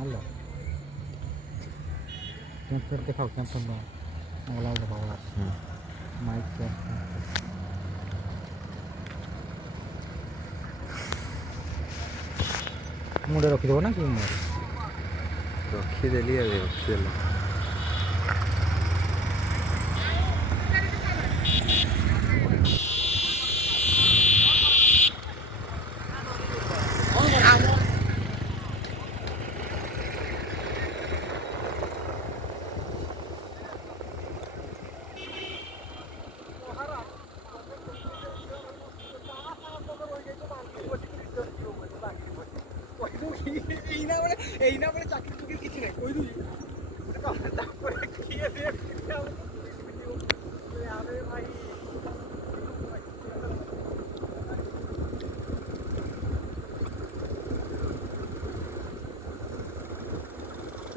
মারলো ক্যাম্পের দেখাও ক্যাম্পের দাও ওগুলো দেখাও মাইক ମୁଣ୍ଡେ ରଖିଦେବ ନା କି ରଖିଦେଲି ଏବେ ରଖିଦେଲା ଚାକିରି ଚୁକିରି କିଛି ନାହିଁ କହିଦଉଛି ତାପରେ କିଏ ଆରେ ଭାଇ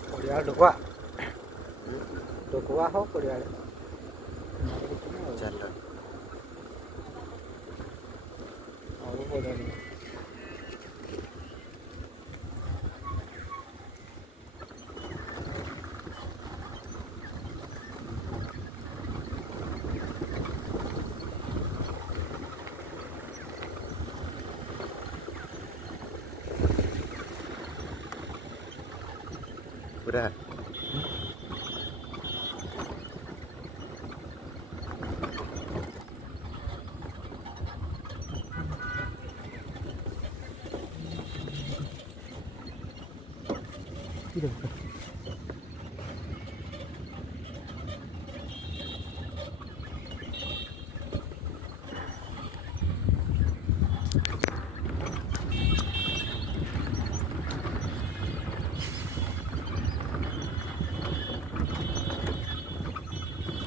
ପଡ଼ିଆ ଡୁକୁଆ ହଉ ପଡ଼ିଆଡ଼େ ଚାଲ ଆଉ ପଡ଼ିଆଡ଼େ ପୁରା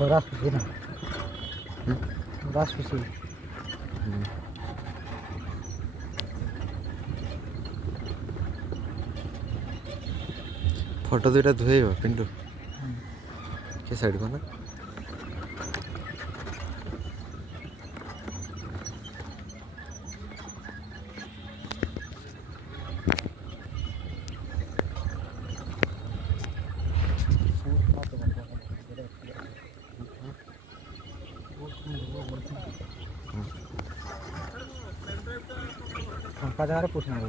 ରାସୁଛି ନା ରାସୁଛି ଫଟୋ ଦୁଇଟା ଧୁଏଇବା ପିଣ୍ଟୁ କି ସାଇଡ୍ କନା ଫାଙ୍କା ଜାଗାରେ ପୁଷ ନେବ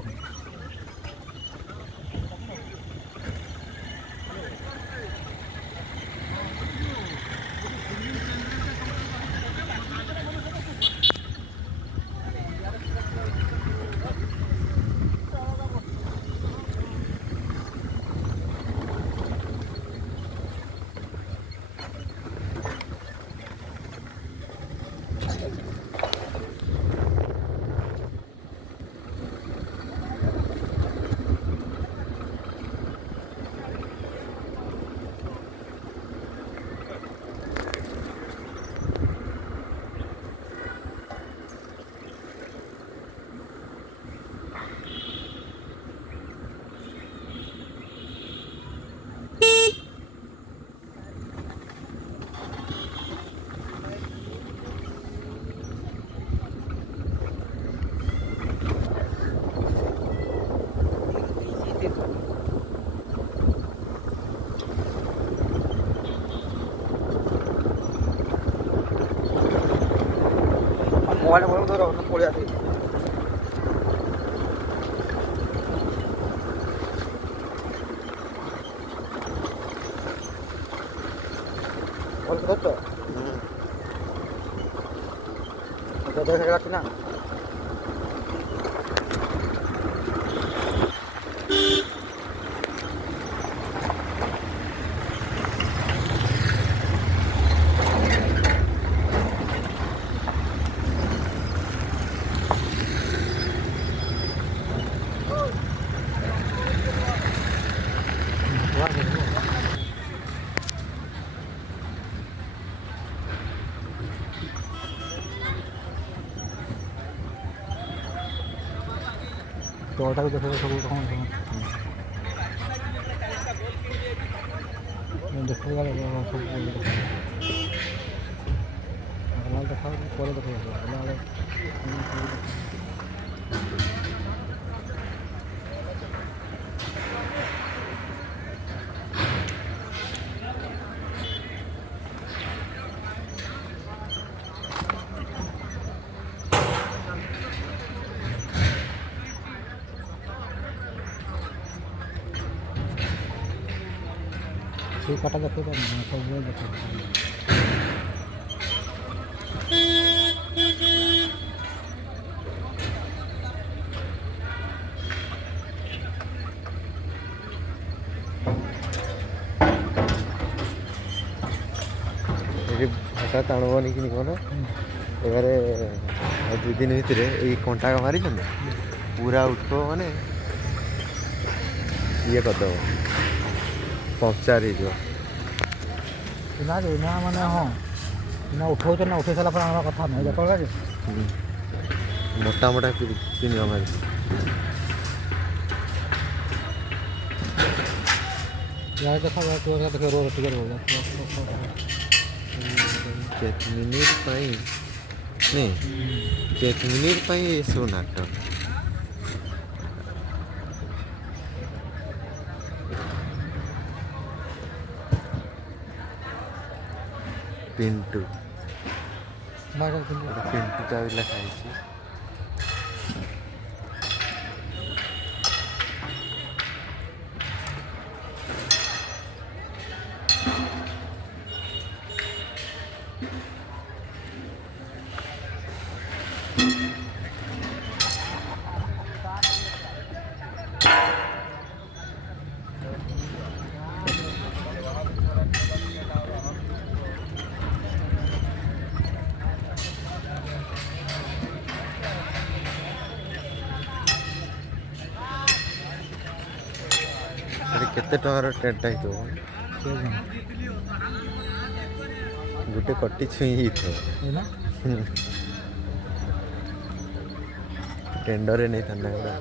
মোবাইল বন্ধ ধরো পড়ে আছে বলতে ধরছো দেখে রাখছি না ତଳଟାକୁ ଦେଖ ସବୁ କଣ ଦେଖା ଦେଖା ପରେ ଦେଖ ଠିକାଟା ଦେଖେଇପାରୁନି ସବୁବେଳେ ଦେଖେଇପାରୁନି। ଏଠି ହଠାତ୍ ଆଣବନି କି କ'ଣ ଏବାରେ 2 ଦିନ ଭିତରେ ଏଇ କଣ୍ଟାକ ମାରିଛନ୍ତି ପୁରା ଉଠିବ ମାନେ ଇଏ କରିଦେବ ପଙ୍କଚର୍ ହେଇଯିବ। ନା ମାନେ ହଁ ନା ଉଠଉଛ ନା ଉଠେଇ ସାରିଲା ପରେ ଆମର କଥା ନାହିଁ ଯେତେବେଳେ ମୋଟା ମୋଟା କିଣିବ ମାରିକି ଯାହା ଦେଖା ଦେଖେ ରୋ ଟିକେ ରୋ କେତେ ମିନିଟ୍ ପାଇଁ ନାଇଁ କେତେ ମିନିଟ୍ ପାଇଁ ଏସବୁ ନାଟକ। ପିଣ୍ଟୁ ପିଣ୍ଟୁଟା ବି ଲେଖା ହେଇଛି। ଏଠି କେତେ ଟଙ୍କାର ଟ୍ରେନ୍ଟା ହେଇଥିବ ଗୋଟେ କଟି ଛୁଇଁ ହେଇଥିବ ଟେଣ୍ଡରରେ ନେଇଥାନ୍ତା ଗୁଡ଼ା।